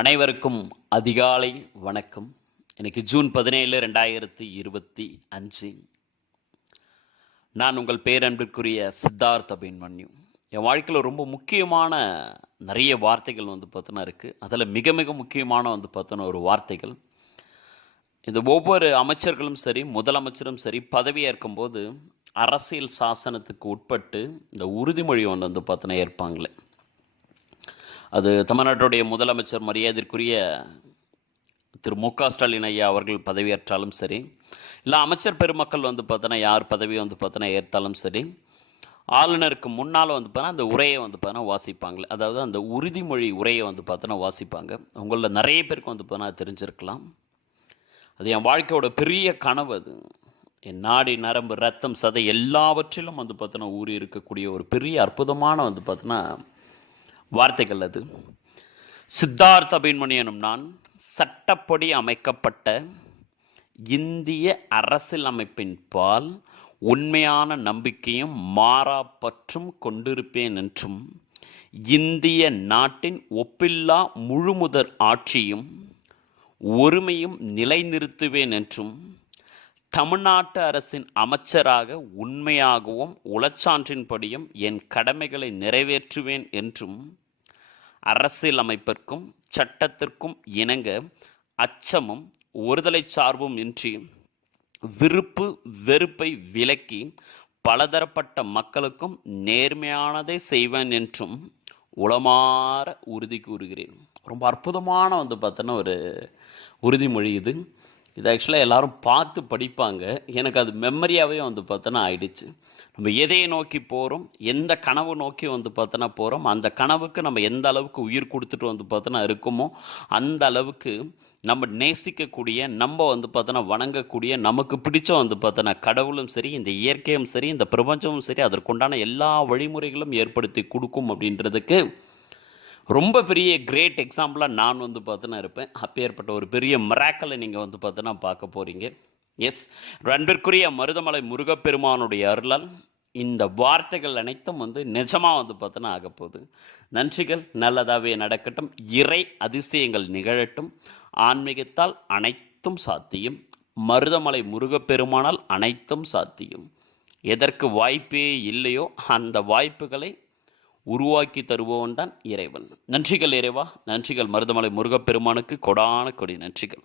அனைவருக்கும் அதிகாலை வணக்கம். இன்னைக்கு ஜூன் 17, 2025. நான் உங்கள் பேரன்பிற்குரிய சித்தார்த் அபிமன்யு. என் வாழ்க்கையில் ரொம்ப முக்கியமான நிறைய வார்த்தைகள் பார்த்தோன்னா இருக்குது. அதில் மிக மிக முக்கியமான பார்த்தோன்னா ஒரு வார்த்தைகள், இந்த ஒவ்வொரு அமைச்சர்களும் சரி, முதலமைச்சரும் சரி, பதவியேற்கும்போது அரசியல் சாசனத்துக்கு உட்பட்டு இந்த உறுதிமொழி ஒன்று பார்த்தோன்னா ஏற்பாங்களே. அது தமிழ்நாட்டுடைய முதலமைச்சர் மரியாதைக்குரிய திரு மு.க. ஸ்டாலின் ஐயா அவர்கள் பதவியேற்றாலும் சரி, இல்லை அமைச்சர் பெருமக்கள் பார்த்தோன்னா யார் பதவி பார்த்தோன்னா ஏற்றாலும் சரி, ஆளுநருக்கு முன்னால் பார்த்தோன்னா அந்த உரையை பார்த்தோன்னா வாசிப்பாங்களே, அதாவது அந்த உறுதிமொழி உரையை பார்த்தோன்னா வாசிப்பாங்க. உங்களில் நிறைய பேருக்கு பார்த்தோன்னா தெரிஞ்சிருக்கலாம். அது என் வாழ்க்கையோட பெரிய கனவு. அது என் நாடி நரம்பு ரத்தம் சதை எல்லாவற்றிலும் பார்த்தோன்னா ஊறி இருக்கக்கூடிய ஒரு பெரிய அற்புதமான பார்த்தோன்னா வார்த்தைகள். அது சித்தார்த் அபிமன்யு எனும் நான் சட்டப்படி அமைக்கப்பட்ட இந்திய அரசியலமைப்பின் பால் உண்மையான நம்பிக்கையும் மாறா பற்றும் கொண்டிருப்பேன் என்றும், இந்திய நாட்டின் ஒப்பில்லா முழுமுதற் ஆட்சியும் ஒருமையும் நிலைநிறுத்துவேன் என்றும், தமிழ்நாட்டு அரசின் அமைச்சராக உண்மையாகவும் உளச்சான்றின்படியும் என் கடமைகளை நிறைவேற்றுவேன் என்றும், அரசியலமைப்பிற்கும் சட்டத்திற்கும் இணங்க அச்சமும் ஒருதலை சார்பும் இன்றி விருப்பு வெறுப்பை விலக்கி பலதரப்பட்ட மக்களுக்கும் நேர்மையானதை செய்வேன் என்றும் உளமாற உறுதி கூறுகிறேன். ரொம்ப அற்புதமான பார்த்தோன்னா ஒரு உறுதிமொழி இது. இது ஆக்சுவலாக எல்லோரும் பார்த்து படிப்பாங்க. எனக்கு அது மெமரியாகவே பார்த்தோன்னா ஆயிடுச்சு. நம்ம எதையை நோக்கி போகிறோம், எந்த கனவு நோக்கி பார்த்தோன்னா போகிறோம், அந்த கனவுக்கு நம்ம எந்த அளவுக்கு உயிர் கொடுத்துட்டு பார்த்தோன்னா இருக்குமோ அந்த அளவுக்கு நம்ம நேசிக்கக்கூடிய, நம்ம பார்த்தோன்னா வணங்கக்கூடிய, நமக்கு பிடிச்ச பார்த்தோன்னா கடவுளும் சரி, இந்த இயற்கையும் சரி, இந்த பிரபஞ்சமும் சரி, அதற்குண்டான எல்லா வழிமுறைகளும் ஏற்படுத்தி கொடுக்கும் அப்படின்றதுக்கு ரொம்ப பெரிய கிரேட் எக்ஸாம்பிளாக நான் பார்த்தோன்னா இருப்பேன். அப்பேற்பட்ட ஒரு பெரிய மிராக்கலை நீங்கள் பார்த்தோன்னா பார்க்க போகிறீங்க. எஸ், அன்பிற்குரிய மருதமலை முருகப்பெருமானுடைய அருளால் இந்த வார்த்தைகள் அனைத்தும் நிஜமாக பார்த்தோன்னா ஆகப்போகுது. நன்றிகள் நல்லதாகவே நடக்கட்டும். இறை அதிசயங்கள் நிகழட்டும். ஆன்மீகத்தால் அனைத்தும் சாத்தியம். மருதமலை முருகப்பெருமானால் அனைத்தும் சாத்தியம். எதற்கு வாய்ப்பே இல்லையோ அந்த வாய்ப்புகளை உருவாக்கி தருபவன் தான் இறைவன். நன்றிகள் இறைவா. நன்றிகள் மருதமலை முருகப்பெருமானுக்கு. கொடான கொடி நன்றிகள்.